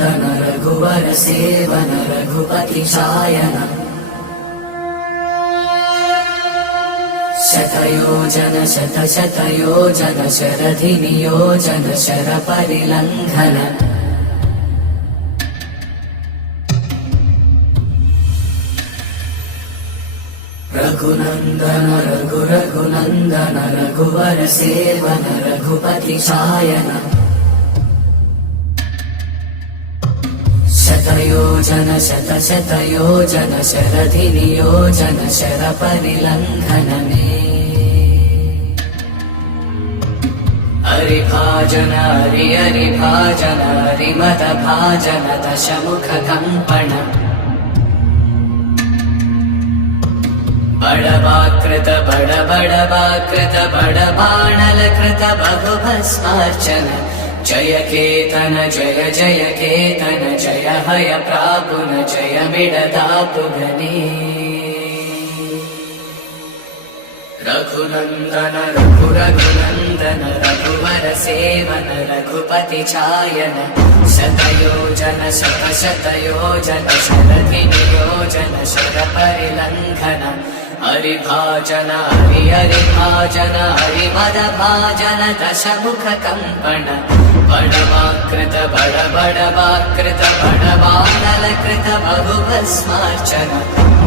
रघुनन्दन रघुवर seven Raghupati Shayan शतयोजन शतशतयोजन शरधि नियोजन शरपरिलङ्घन रघुनन्दन रघुनन्दन रघुवर seven Raghupati Shayan शतयोजन शतशतयोजन शरधि नियोजन शरपरिलङ्घन मे हरिभाजन हरिभाजन हरिमद भाजन दशमुख कंपन बड़वाकृत बड़वाकृत बड़बाणलकृत बहुभस्मार्चन जय केतन जय जय केतन जय हय प्रापुन जय मिडदापुगने रघुनन्दन रघुनन्दन रघुवर सेवन रघुपति चायन शतयोजन शतशतयोजन शरधि नियोजन शरपरिलङ्घन हरिभाजन हरिभाजन हरिमद भाजन दशमुख कंपन बड़वाकृत बड़वाकृत बड़बाणलकृत बहुभस्मार्चन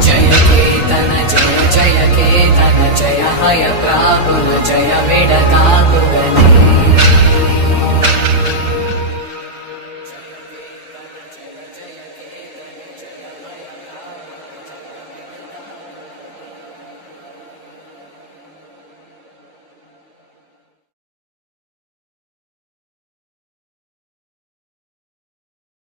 जय केतन जय जय केतन जय हय प्रापुर जय विडदापुर